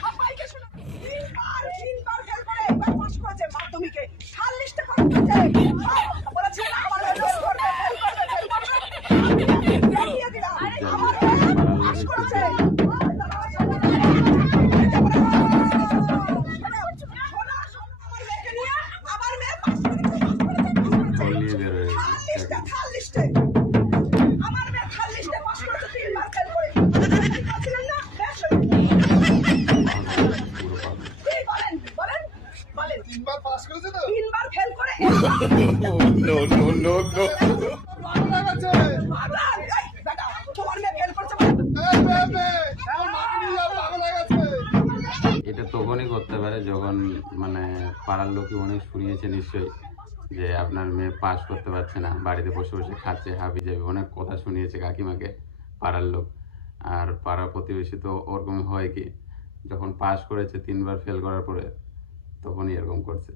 সবাইকে শোনো তিনবার পাস করেছে তো? তিনবার ফেল করে। No no no no Bangla গেছে পাগলা, তোমার মেয়ে ফেল করেছে এটা তখনই করতে পারে যখন মানে পাড়ার লোকই অনেক শুনিয়েছে নিশ্চয়ই যে আপনার মেয়ে পাস করতে পারছে না বাড়িতে বসে বসে খাচ্ছে হাবি যাবে অনেক কথা শুনিয়েছে কাকিমাকে পাড়ার লোক। আর পাড়া প্রতিবেশী তো ওরকমই হয় কি যখন পাস করেছে তিনবার ফেল করার পরে তখনই এরকম করছে।